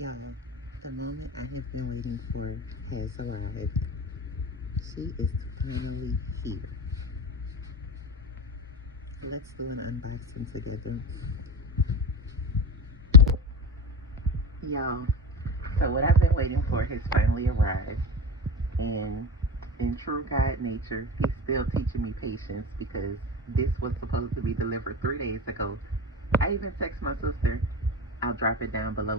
Y'all, the moment I have been waiting for has arrived. She is finally here. Let's do an unboxing together. Y'all, so what I've been waiting for has finally arrived. And in true God nature, he's still teaching me patience because this was supposed to be delivered 3 days ago. I even text my sister. I'll drop it down below.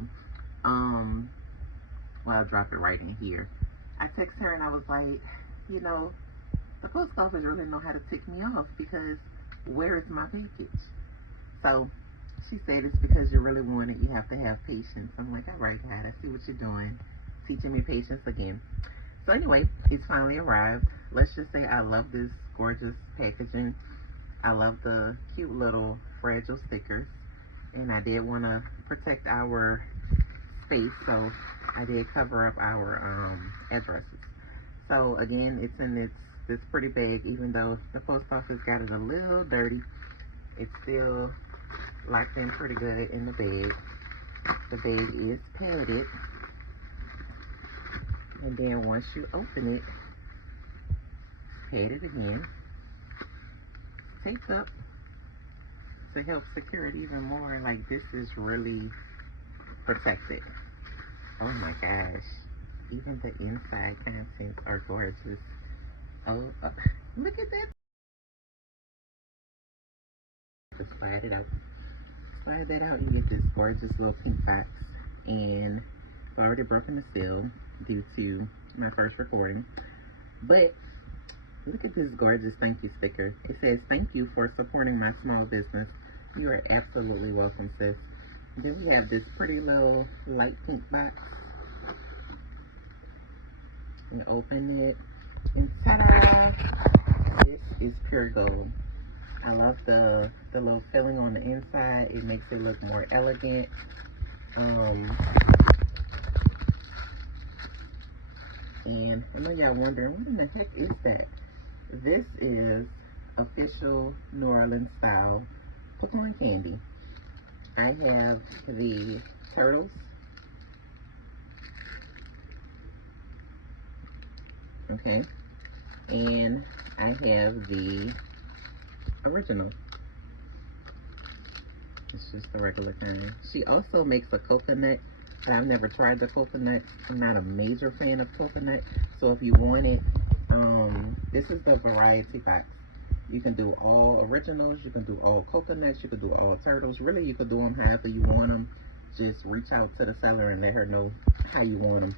Well, I'll drop it right in here. I text her and I was like, you know, the post office really know how to tick me off because where is my package? So she said it's because you really want it, you have to have patience. I'm like, all right, God, I see what you're doing. Teaching me patience again. So anyway, it's finally arrived. Let's just say I love this gorgeous packaging. I love the cute little fragile stickers. And I did want to protect our space, so I did cover up our addresses. So again, it's in this pretty bag. Even though the post office got it a little dirty, it's still locked in pretty good in the bag. The bag is padded, and then once you open it, pad it again, taped up to help secure it even more. Like, this is really protected. Oh my gosh, even the inside contents are gorgeous. Oh, look at that. Just slide it out. Slide that out, you get this gorgeous little pink box. And I've already broken the seal due to my first recording. But look at this gorgeous thank you sticker. It says, thank you for supporting my small business. You are absolutely welcome, sis. Then we have this pretty little light pink box. And open it. And ta-da! This is pure gold. I love the little filling on the inside. It makes it look more elegant. And I know y'all wondering, what in the heck is that? This is official New Orleans style pecan candy. I have the turtles. Okay. And I have the original. It's just the regular kind. She also makes a coconut, but I've never tried the coconut. I'm not a major fan of coconut. So if you want it, this is the variety box. You can do all originals, you can do all coconuts, you can do all turtles. Really, you can do them however you want them. Just reach out to the seller and let her know how you want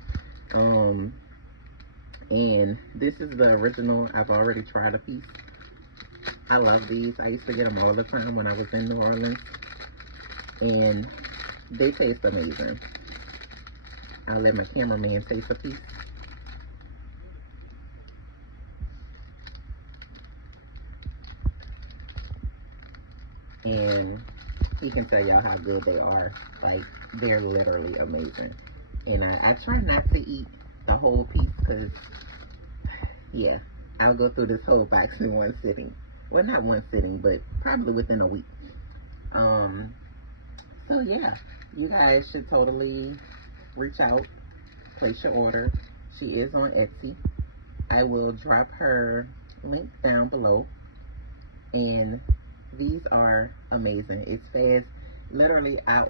them. And this is the original. I've already tried a piece. I love these. I used to get them all the time when I was in New Orleans. And they taste amazing. I'll let my cameraman taste a piece. And he can tell y'all how good they are. Like, they're literally amazing. And I try not to eat the whole piece because, yeah, I'll go through this whole box in one sitting. Well, not one sitting, but probably within a week. So yeah, you guys should totally reach out, place your order. She is on Etsy. I will drop her link down below. And these are amazing. It's fast. Literally, I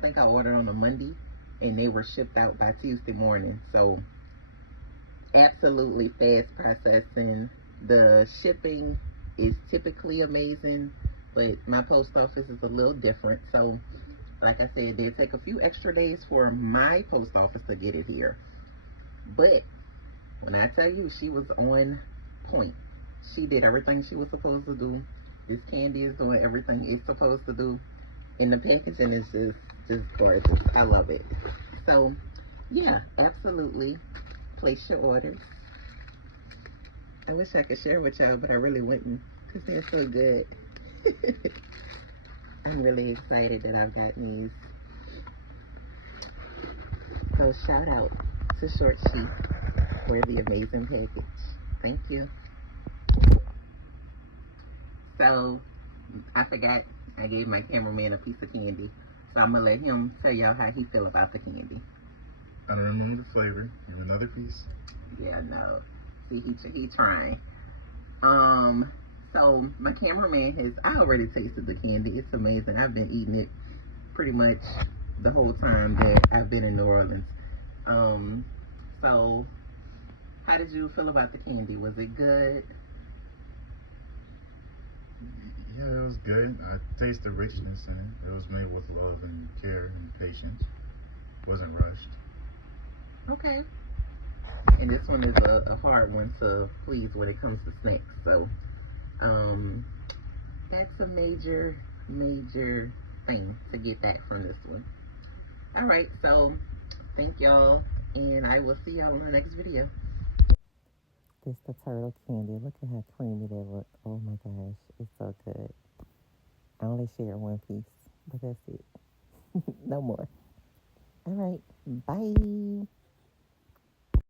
think I ordered on a Monday, and they were shipped out by Tuesday morning. So absolutely fast processing. The shipping is typically amazing, but my post office is a little different. So like I said, it did take a few extra days for my post office to get it here. But when I tell you, she was on point. She did everything she was supposed to do. This candy is doing everything it's supposed to do. And the packaging is just gorgeous. I love it. So yeah, absolutely place your orders. I wish I could share with y'all, but I really wouldn't because they're so good. I'm really excited that I've gotten these. So shout out to Short Sheep for the amazing package. Thank you. So I forgot I gave my cameraman a piece of candy. So I'm gonna let him tell y'all how he feel about the candy. I don't remember the flavor. Give another piece. Yeah, no. See, he trying. So my cameraman I already tasted the candy. It's amazing. I've been eating it pretty much the whole time that I've been in New Orleans. So how did you feel about the candy? Was it good? Yeah, it was good. I taste the richness in it. It was made with love and care and patience. Wasn't rushed. Okay. And this one is a hard one to please when it comes to snacks. So that's a major thing to get back from this one. All right, so thank y'all, and I will see y'all in the next video. This the turtle candy. Look at how creamy that looks. Oh my gosh, it's so good. I only share one piece, but that's it. No more. All right, bye.